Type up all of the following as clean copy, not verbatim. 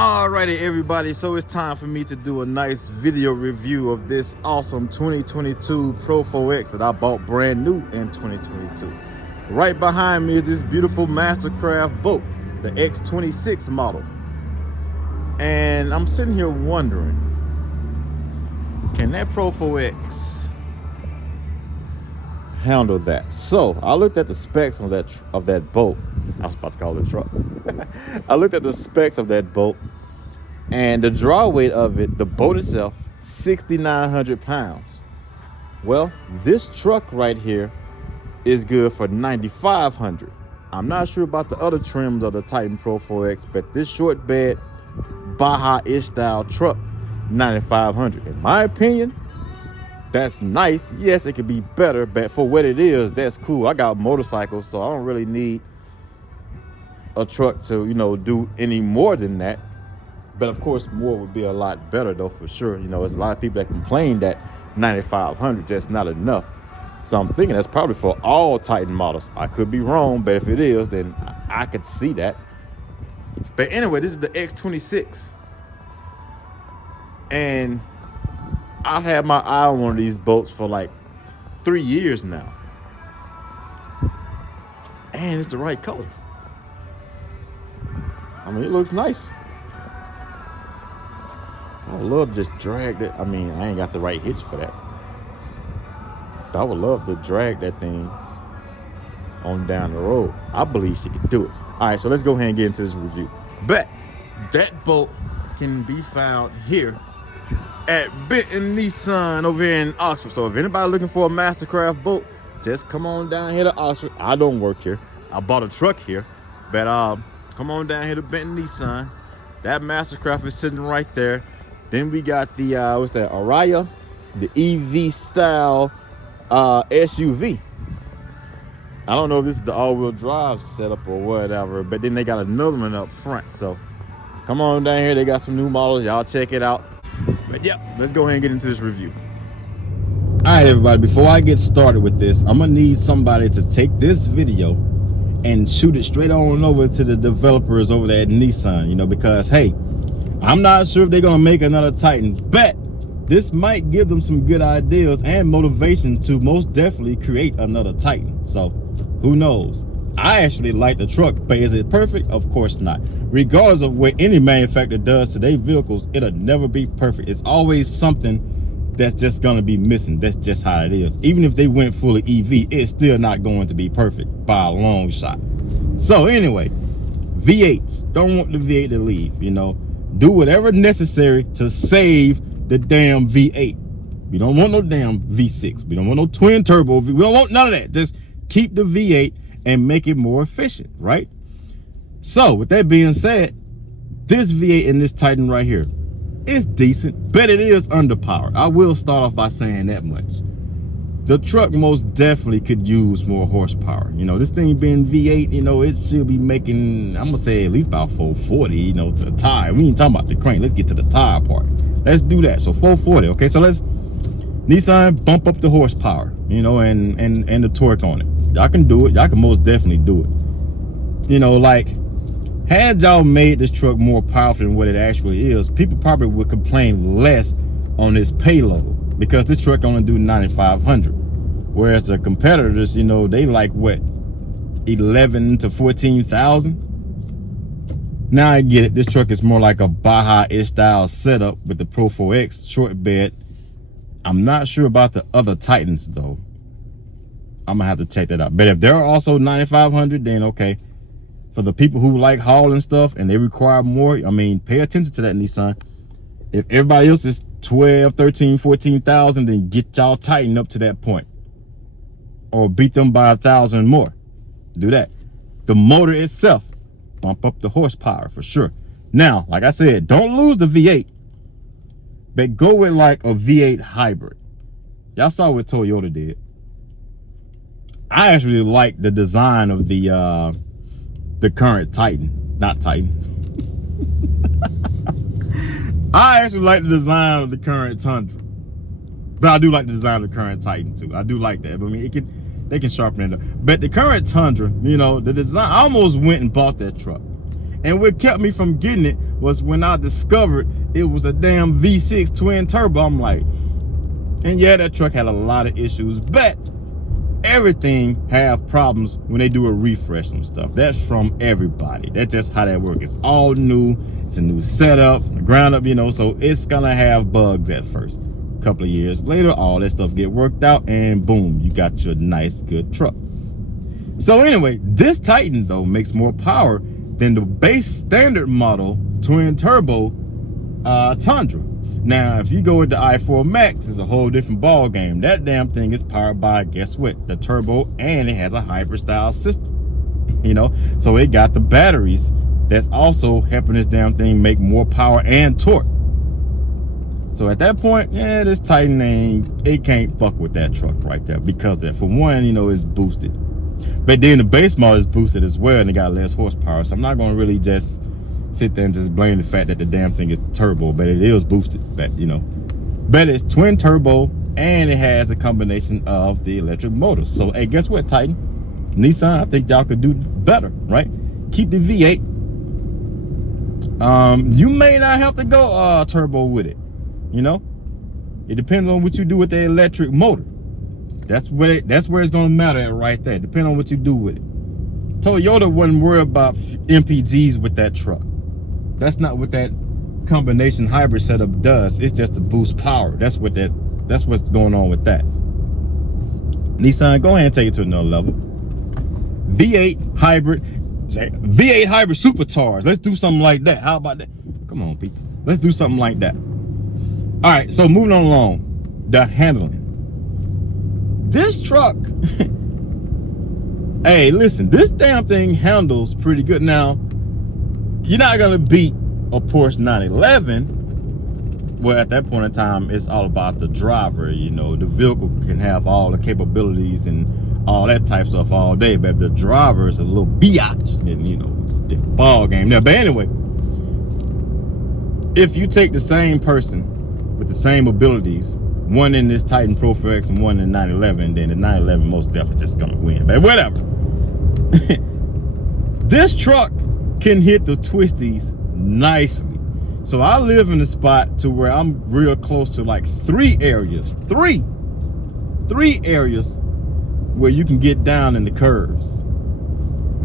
Alrighty everybody, so it's time for me to do a nice video review of this awesome 2022 Pro 4X that I bought brand new in 2022. Right behind me is this beautiful Mastercraft boat, the X26 model. And I'm sitting here wondering, can that Pro 4X handle that? So I looked at the specs of that boat. I was about to call it a truck. I looked at the specs of that boat, and the draw weight of it, the boat itself, 6,900 pounds. Well, this truck right here is good for 9,500. I'm not sure about the other trims of the Titan Pro 4X, but this short bed Baja-ish style truck, 9,500. In my opinion, that's nice. Yes, it could be better, but for what it is, that's cool. I got motorcycles, so I don't really need a truck to, do any more than that. But of course, more would be a lot better though, for sure. There's a lot of people that complain that 9,500 just not enough. So I'm thinking that's probably for all Titan models. I could be wrong, but if it is, then I could see that. But anyway, this is the X26. And I've had my eye on one of these boats for like 3 years now. And it's the right color. I mean, it looks nice. I would love to just drag that. I mean, I ain't got the right hitch for that. But I would love to drag that thing on down the road. I believe she could do it. All right, so let's go ahead and get into this review. But that boat can be found here at Benton Nissan over here in Oxford. So if anybody looking for a Mastercraft boat, just come on down here to Oxford. I don't work here. I bought a truck here. But come on down here to Benton Nissan. That Mastercraft is sitting right there. Then we got the what's that, Araya, the EV style SUV. I don't know if this is the all-wheel drive setup or whatever, but then they got another one up front. So come on down here. They got some new models. Y'all check it out. But yeah, let's go ahead and get into this review. All right, everybody, before I get started with this, I'm gonna need somebody to take this video and shoot it straight on over to the developers over there at Nissan, because hey, I'm not sure if they're gonna make another Titan, but this might give them some good ideas and motivation to most definitely create another Titan. So who knows? I actually like the truck, but is it perfect? Of course not. Regardless of what any manufacturer does to their vehicles, it'll never be perfect. It's always something that's just gonna be missing. That's just how it is. Even if they went fully EV, it's still not going to be perfect by a long shot. So anyway, V8s, don't want the V8 to leave. Do whatever necessary to save the damn V8. We don't want no damn V6. We don't want no twin turbo. We don't want none of that. Just keep the V8 and make it more efficient, right? So with that being said, this V8 in this Titan right here is decent, but it is underpowered. I will start off by saying that much. The truck most definitely could use more horsepower. This thing being V8, it should be making, I'm gonna say at least about 440, to the tire. We ain't talking about the crank. Let's get to the tire part. Let's do that. So 440, okay? So let's, Nissan, bump up the horsepower, and the torque on it. Y'all can do it. Y'all can most definitely do it. Had y'all made this truck more powerful than what it actually is, people probably would complain less on its payload, because this truck only do 9,500. Whereas the competitors, they like what, 11 to 14,000. Now I get it. This truck is more like a Baja-ish style setup with the Pro 4X short bed. I'm not sure about the other Titans though. I'm gonna have to check that out. But if they're also 9,500, then okay. For the people who like hauling stuff and they require more, pay attention to that, Nissan. If everybody else is 12, 13, 14,000, then get y'all Titan up to that point. Or beat them by 1,000 more. Do that. The motor itself, bump up the horsepower for sure. Now, like I said, don't lose the V8, but go with like a V8 hybrid. Y'all saw what Toyota did. I actually like the design of the current Titan, not Titan. I actually like the design of the current Tundra, but I do like the design of the current Titan too. I do like that. But they can sharpen it up. But the current Tundra, the design, I almost went and bought that truck. And what kept me from getting it was when I discovered it was a damn V6 twin turbo. I'm like, and yeah, that truck had a lot of issues, but everything have problems when they do a refresh and stuff. That's from everybody. That's just how that works. It's all new. It's a new setup, ground up, you know, so it's gonna have bugs at first. A couple of years later, all that stuff get worked out, and boom, you got your nice, good truck. So anyway, this Titan though makes more power than the base standard model twin turbo Tundra. Now, if you go with the i4 Max, it's a whole different ball game. That damn thing is powered by, guess what, the turbo, and it has a hybrid style system. You know, so it got the batteries that's also helping this damn thing make more power and torque. So at that point, yeah, this Titan it can't fuck with that truck right there, because that, for one, you know, it's boosted. But then the base model is boosted as well, and it got less horsepower. So I'm not going to really just sit there and just blame the fact that the damn thing is turbo, but it is boosted. But you know, but it's twin turbo, and it has a combination of the electric motors. So hey, guess what, Titan, Nissan, I think y'all could do better, right? Keep the V8. You may not have to go turbo with it. You know, it depends on what you do with the electric motor. That's where it's gonna matter at right there. Depending on what you do with it. Toyota wasn't worried about MPGs with that truck. That's not what that combination hybrid setup does. It's just to boost power. That's what's going on with that. Nissan, go ahead and take it to another level. V8 hybrid supercharged. Let's do something like that. How about that? Come on, people. Let's do something like that. All right, so moving on along, the handling. This truck, hey, listen, this damn thing handles pretty good. Now, you're not gonna beat a Porsche 911. Well, at that point in time, it's all about the driver. You know, the vehicle can have all the capabilities and all that type of stuff all day, but the driver is a little biatch, and you know, different ball game there. But anyway, if you take the same person with the same abilities, one in this Titan Pro 4X and one in 911, then the 911 most definitely just gonna win. But whatever. This truck can hit the twisties nicely. So I live in a spot to where I'm real close to like three areas where you can get down in the curves.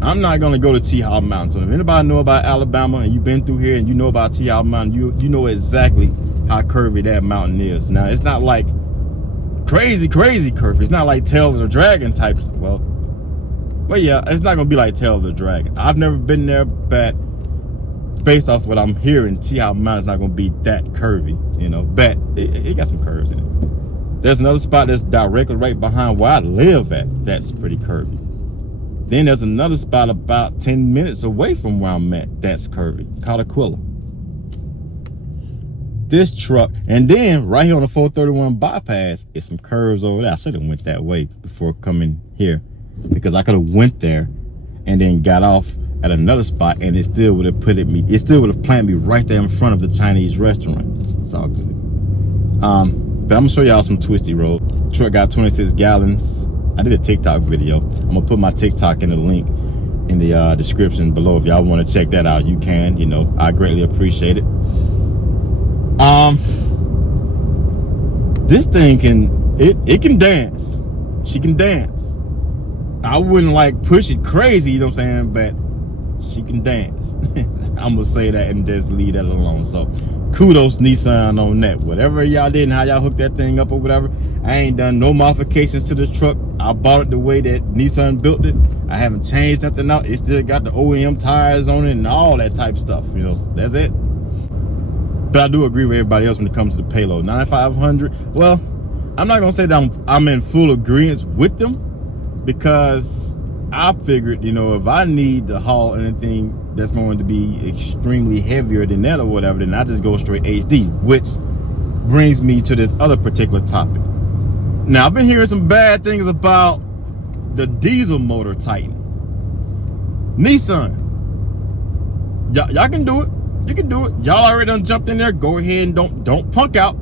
I'm not gonna go to T-Hawk Mountain. So if anybody know about Alabama and you've been through here and you know about T-Hawk Mountain, you know exactly how curvy that mountain is. Now, it's not like crazy curvy. It's not like Tail of the Dragon type. Well, yeah, it's not gonna be like Tail of the Dragon. I've never been there, but based off what I'm hearing, T-Hawk Mountain's not gonna be that curvy, you know. But it got some curves in it. There's another spot that's directly right behind where I live at. That's pretty curvy. Then there's another spot about 10 minutes away from where I'm at. That's curvy, called Aquila. This truck, and then right here on the 431 bypass, is some curves over there. I should have went that way before coming here, because I could have went there and then got off at another spot, and it still would have planted me right there in front of the Chinese restaurant. It's all good. But I'm gonna show y'all some twisty road. Truck got 26 gallons. I did a TikTok video. I'm gonna put my TikTok in the link in the description below. If y'all want to check that out, you can. You know, I greatly appreciate it. This thing it can dance. She can dance. I wouldn't like push it crazy, you know what I'm saying, but she can dance. I'm gonna say that and just leave that alone. So kudos Nissan on that. Whatever y'all did and how y'all hooked that thing up or whatever, I ain't done no modifications to the truck. I bought it the way that Nissan built it. I haven't changed nothing out. It still got the OEM tires on it and all that type of stuff, you know. That's it. But I do agree with everybody else when it comes to the payload. 9500, well, I'm not gonna say that I'm in full agreement with them, because I figured, you know, if I need to haul anything that's going to be extremely heavier than that or whatever, then I just go straight HD, which brings me to this other particular topic. Now, I've been hearing some bad things about the diesel motor Titan. Nissan, y'all can do it. You can do it. Y'all already done jumped in there. Go ahead and don't punk out.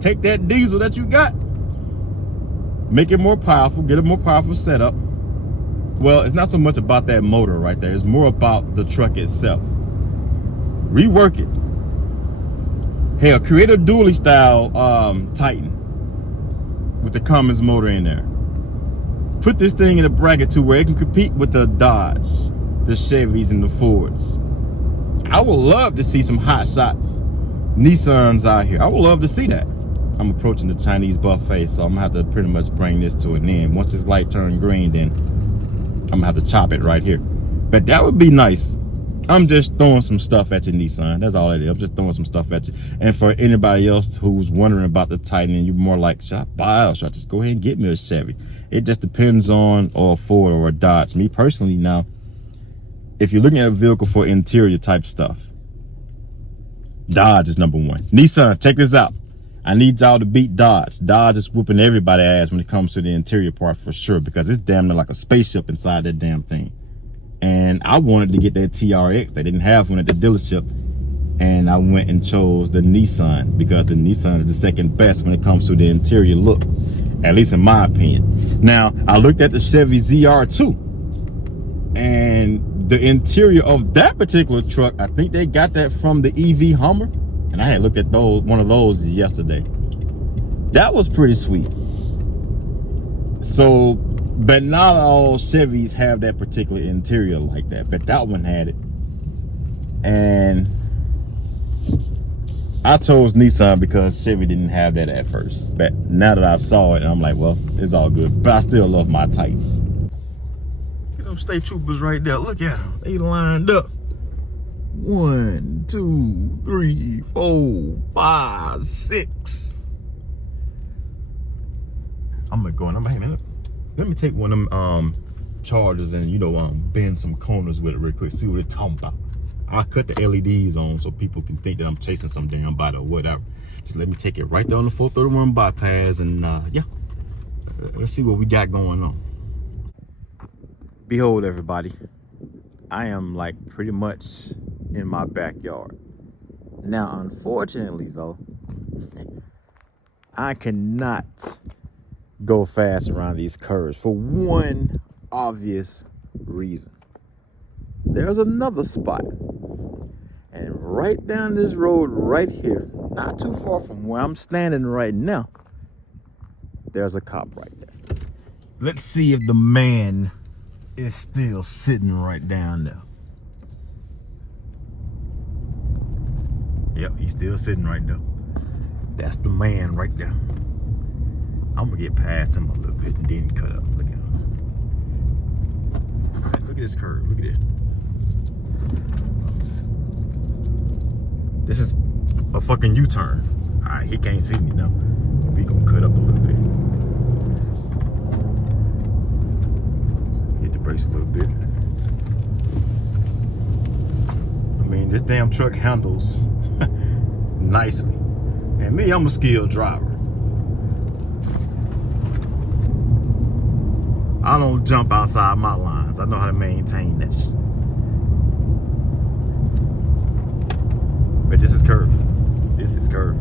Take that diesel that you got, make it more powerful, get a more powerful setup. Well, it's not so much about that motor right there. It's more about the truck itself. Rework it. Hell, create a dually style Titan with the Cummins motor in there. Put this thing in a bracket to where it can compete with the Dodge, the Chevys, and the Fords. I would love to see some hot shots Nissans out here. I would love to see that. I'm approaching the Chinese buffet, so I'm gonna have to pretty much bring this to an end. Once this light turns green, then I'm gonna have to chop it right here. But that would be nice. I'm just throwing some stuff at you, Nissan. That's all it is. I'm just throwing some stuff at you. And for anybody else who's wondering about the Titan, and you're more like, should I buy or should I just go ahead and get me a Chevy? It just depends on or a Ford or a Dodge. Me personally, now, if you're looking at a vehicle for interior type stuff, Dodge is number one. Nissan, check this out. I need y'all to beat Dodge. Dodge is whooping everybody's ass when it comes to the interior part for sure, because it's damn near like a spaceship inside that damn thing. And I wanted to get that TRX. They didn't have one at the dealership. And I went and chose the Nissan because the Nissan is the second best when it comes to the interior look, at least in my opinion. Now, I looked at the Chevy ZR2, and the interior of that particular truck, I think they got that from the EV Hummer. And I had looked at one of those yesterday. That was pretty sweet. So, but not all Chevys have that particular interior like that, but that one had it. And I chose Nissan because Chevy didn't have that at first. But now that I saw it, I'm like, well, it's all good. But I still love my Titan. Get them state troopers right there. Look at them. They lined up. 1, 2, 3, 4, 5, 6. I'm gonna go in. Let me take one of them chargers and bend some corners with it real quick. See what it's talking about. I'll cut the LEDs on so people can think that I'm chasing some damn body or whatever. Just let me take it right there on the 431 bypass, and yeah, let's see what we got going on. Behold, everybody, I am like pretty much in my backyard. Now, unfortunately though, I cannot go fast around these curves for one obvious reason. There's another spot, and right down this road right here, not too far from where I'm standing right now, there's a cop right there. Let's see if the man is still sitting right down there. Yep, he's still sitting right there. That's the man right there. I'm gonna get past him a little bit and then cut up. Look at him. Right, look at this curve. Look at it. This is a fucking U-turn. All right, he can't see me now. We gonna cut up a little bit. Hit the brakes a little bit. I mean, this damn truck handles nicely. And me, I'm a skilled driver. I don't jump outside my lines. I know how to maintain that shit. But this is curvy. This is curvy.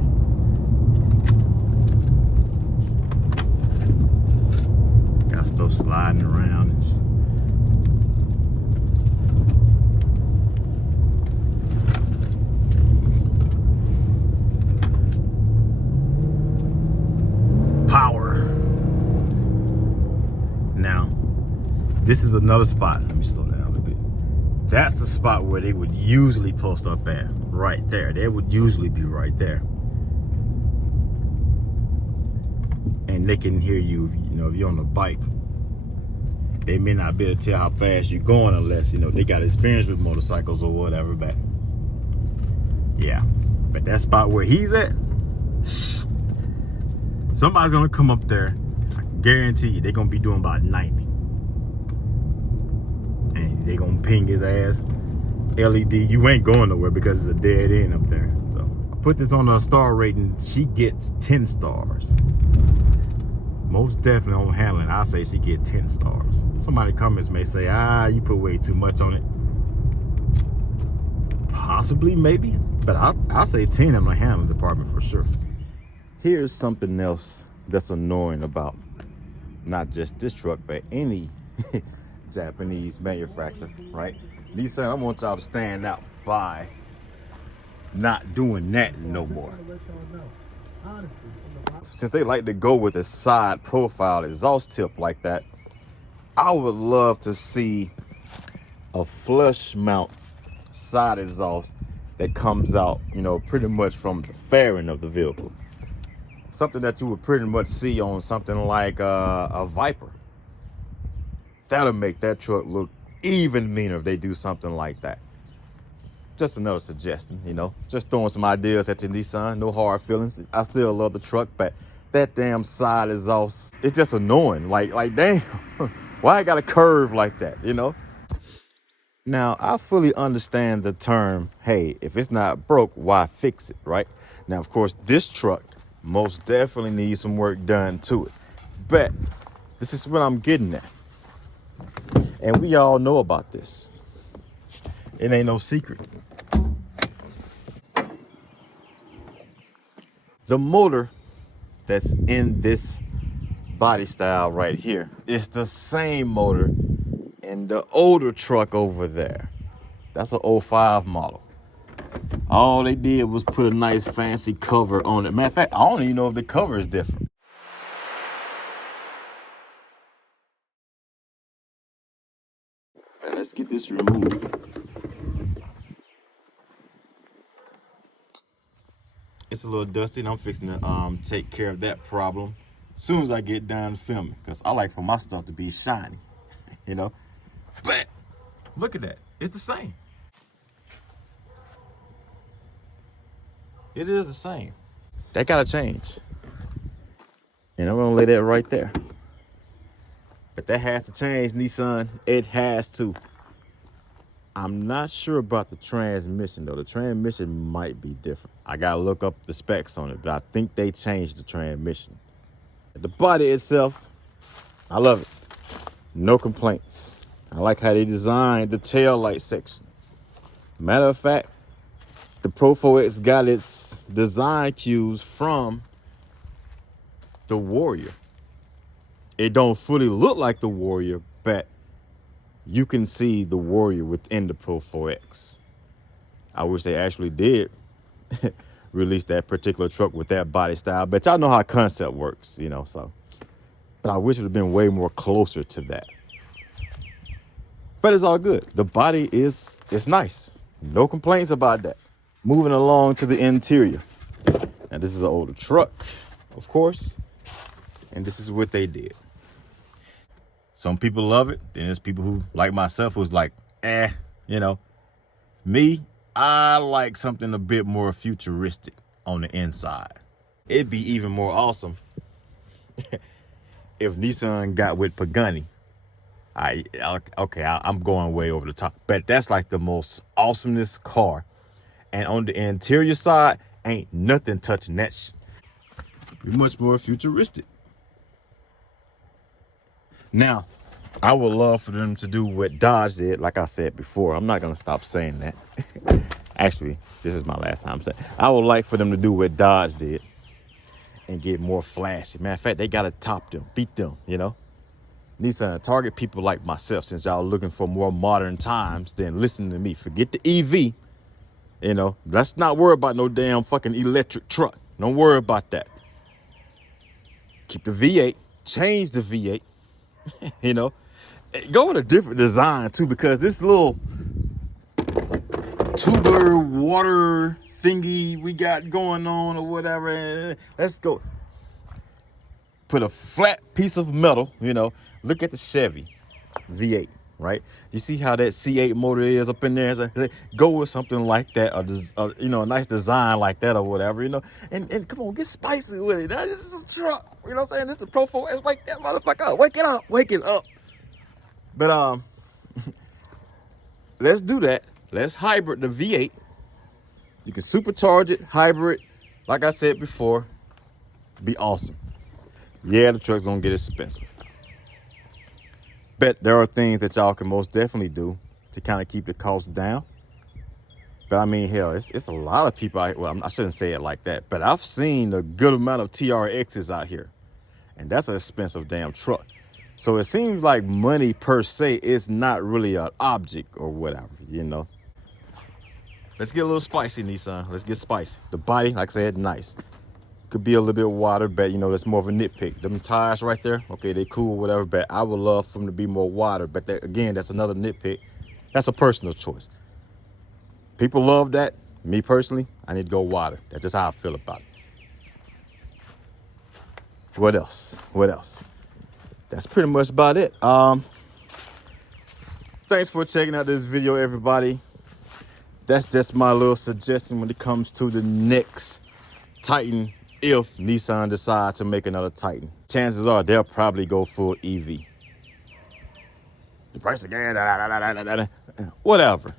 Got stuff sliding around and shit. This is another spot. Let me slow down a little bit. That's the spot where they would usually post up at. Right there. They would usually be right there. And they can hear you, if you're on a bike. They may not be able to tell how fast you're going unless, they got experience with motorcycles or whatever. But yeah. But that spot where he's at, somebody's going to come up there. I guarantee you they're going to be doing about 90. And they gonna ping his ass. LED, you ain't going nowhere because it's a dead end up there. So I put this on a star rating. She gets 10 stars. Most definitely on handling, I say she get 10 stars. Somebody comments may say, you put way too much on it. Possibly, maybe, but I'll say 10 in my handling department for sure. Here's something else that's annoying about not just this truck, but any Japanese manufacturer, right? Nissan, I want y'all to stand out by not doing that no more. Since they like to go with a side profile exhaust tip like that, I would love to see a flush mount side exhaust that comes out, you know, pretty much from the fairing of the vehicle. Something that you would pretty much see on something like a Viper. That'll make that truck look even meaner if they do something like that. Just another suggestion, you know, just throwing some ideas at your Nissan. No hard feelings. I still love the truck, but that damn side exhaust, it's just annoying. Like damn, why I got a curve like that, you know? Now, I fully understand the term, hey, if it's not broke, why fix it, right? Now, of course, this truck most definitely needs some work done to it. But this is what I'm getting at. And we all know about this. It ain't no secret. The motor that's in this body style right here is the same motor in the older truck over there. That's an '05 model. All they did was put a nice fancy cover on it. Matter of fact, I don't even know if the cover is different. Man, let's get this removed. It's a little dusty, and I'm fixing to take care of that problem as soon as I get done filming, because I like for my stuff to be shiny, you know. But look at that, it's the same. It is the same. That gotta change, and I'm gonna lay that right there. But that has to change, Nissan. It has to. I'm not sure about the transmission though. The transmission might be different. I gotta look up the specs on it, but I think they changed the transmission. The body itself, I love it. No complaints. I like how they designed the tail light section. Matter of fact, the Pro 4X got its design cues from the Warrior. It don't fully look like the Warrior, but you can see the Warrior within the Pro 4X. I wish they actually did release that particular truck with that body style, but y'all know how concept works, you know, so. But I wish it would have been way more closer to that. But it's all good. The body is nice. No complaints about that. Moving along to the interior. Now this is an older truck, of course, and this is what they did. Some people love it. Then there's people who, like myself, who's like, you know. Me, I like something a bit more futuristic on the inside. It'd be even more awesome if Nissan got with Pagani. I'm going way over the top, but that's like the most awesomest car. And on the interior side, ain't nothing touching that shit. Be much more futuristic. Now, I would love for them to do what Dodge did, like I said before. I'm not gonna stop saying that. Actually, this is my last time saying. I would like for them to do what Dodge did and get more flashy. Matter of fact, they gotta top them, beat them, you know? Nissan, target people like myself, since y'all looking for more modern times, then listen to me. Forget the EV, you know? Let's not worry about no damn fucking electric truck. Don't worry about that. Keep the V8, change the V8, you know? Go with a different design too, because this little tubular water thingy we got going on or whatever, let's go. Put a flat piece of metal, you know. Look at the Chevy V8, right? You see how that C8 motor is up in there? So go with something like that, or you know, a nice design like that or whatever, you know. And come on, get spicy with it. This is a truck, you know what I'm saying? This is the Pro 4S. Wake that motherfucker up. Wake it up. But let's do that. Let's hybrid the V8. You can supercharge it, hybrid. Like I said before, be awesome. Yeah, the truck's gonna get expensive. But there are things that y'all can most definitely do to kind of keep the cost down. But I mean, hell, it's a lot of people. I shouldn't say it like that, but I've seen a good amount of TRXs out here, and that's an expensive damn truck. So it seems like money per se is not really an object or whatever, you know. Let's get a little spicy, Nissan. Let's get spicy. The body, like I said, nice. Could be a little bit water, but you know, that's more of a nitpick. Them tires right there, okay, they cool, whatever, but I would love for them to be more water. But that, again, that's another nitpick. That's a personal choice. People love that. Me personally, I need to go water. That's just how I feel about it. What else? What else? That's pretty much about it. Thanks for checking out this video, everybody. That's just my little suggestion when it comes to the next Titan. If Nissan decides to make another Titan, chances are they'll probably go full EV. The price of gas, whatever.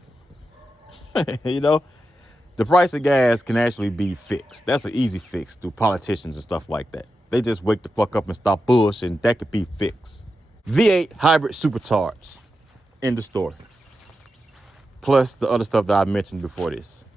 You know, the price of gas can actually be fixed. That's an easy fix through politicians and stuff like that. They just wake the fuck up and stop bullshitting. That could be fixed. V8 hybrid supercharged in the store. Plus the other stuff that I mentioned before this.